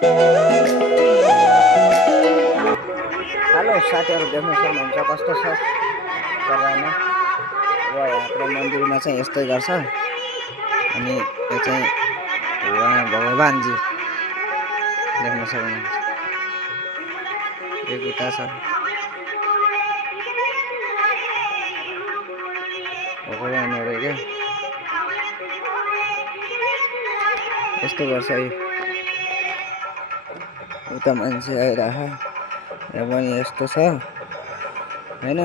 Hello साथीहरू, देख्न सक्नुहुन्छ कस्तो छ जग्गामा। र यहाँको मन्दिरमा चाहिँ यस्तै गर्छ। अनि यो चाहिँ उहाँ भगवान्जी देख्न सक्नुहुन्छ, एक उता छ भगवान्हरू क्या। यस्तो गर्छ यो, उता मान्छे आइरह, यहाँ पनि यस्तो छ हैन।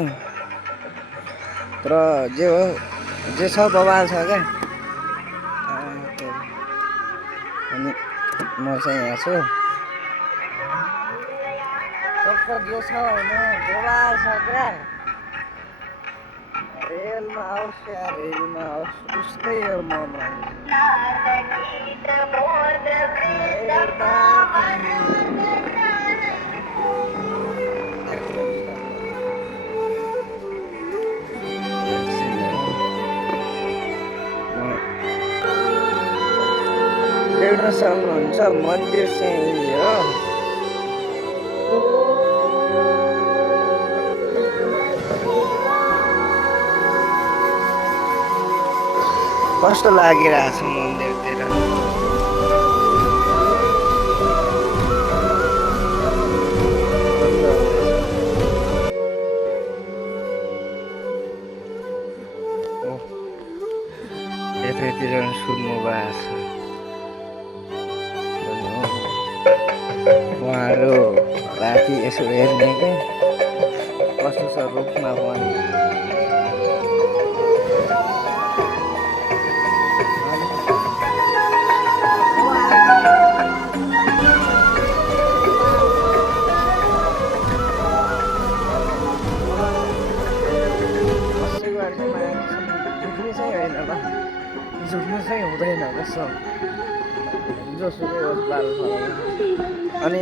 तर जे हो जे छ बवाल छ क्या। अनि म चाहिँ यहाँ छु, जे छ होइन बवाल छ क्या। रेलमा आओस् या रेलमा आओस् उस्तै हो ममा। देख्न सक्नुहुन्छ मन्दिर चाहिँ हो। कस्तो लागिरहेछ मन्दिरतिर। यतातिर सुन्नु भएको छ उहाँहरू राति यसो हेर्ने क्या कस्तो छ रुखमा पनि। झुक्नु चाहिँ हुँदैन कस्तो जोसुकै होस् बाल। अनि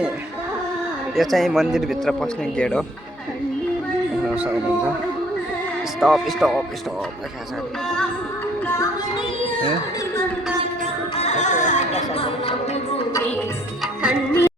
यो चाहिँ मन्दिरभित्र पस्ने गेट हो, देख्न सक्नुहुन्छ। स्टप स्टप स्टप लेखेको छ।